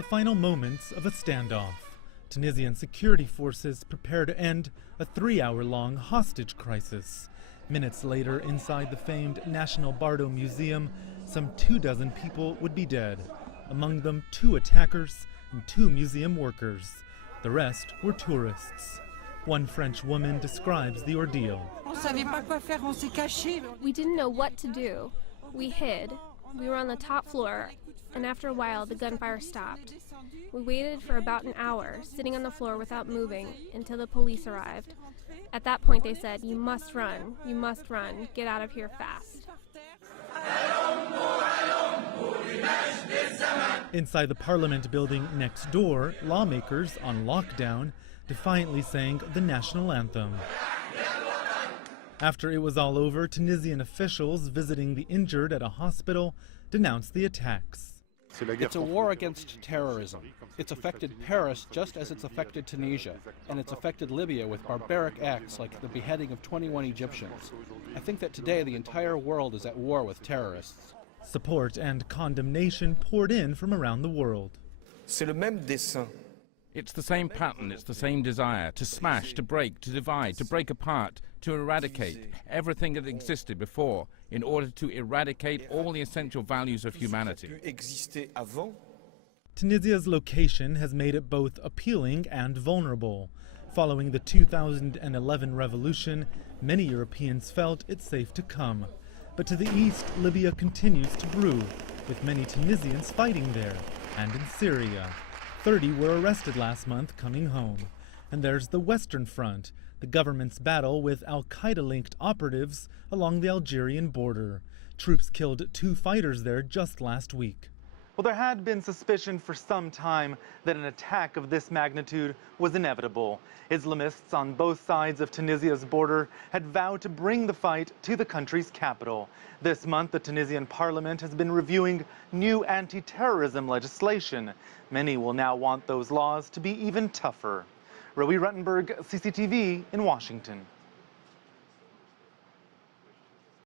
the final moments of a standoff. Tunisian security forces prepare to end a 3-hour-long hostage crisis. Minutes later, inside the famed National Bardo Museum, some 24 people would be dead. Among them, 2 attackers and 2 museum workers. The rest were tourists. One French woman describes the ordeal. We didn't know what to do. We hid. We were on the top floor, and after a while, the gunfire stopped. We waited for about an hour, sitting on the floor without moving, until the police arrived. At that point, they said, "You must run. You must run. Get out of here fast." Inside the parliament building next door, lawmakers on lockdown defiantly sang the national anthem. After it was all over, Tunisian officials visiting the injured at a hospital denounced the attacks. It's a war against terrorism. It's affected Paris just as it's affected Tunisia, and it's affected Libya with barbaric acts like the beheading of 21 Egyptians. I think that today the entire world is at war with terrorists. Support and condemnation poured in from around the world. It's the same pattern, it's the same desire to smash, to break, to divide, to break apart, to eradicate everything that existed before in order to eradicate all the essential values of humanity. Tunisia's location has made it both appealing and vulnerable. Following the 2011 revolution, many Europeans felt it's safe to come. But to the east, Libya continues to brew, with many Tunisians fighting there, and in Syria. 30 were arrested last month coming home. And there's the Western Front, the government's battle with al-Qaeda-linked operatives along the Algerian border. Troops killed 2 fighters there just last week. Well, there had been suspicion for some time that an attack of this magnitude was inevitable. Islamists on both sides of Tunisia's border had vowed to bring the fight to the country's capital. This month, the Tunisian parliament has been reviewing new anti-terrorism legislation. Many will now want those laws to be even tougher. Roee, Ruttenberg, CCTV in Washington.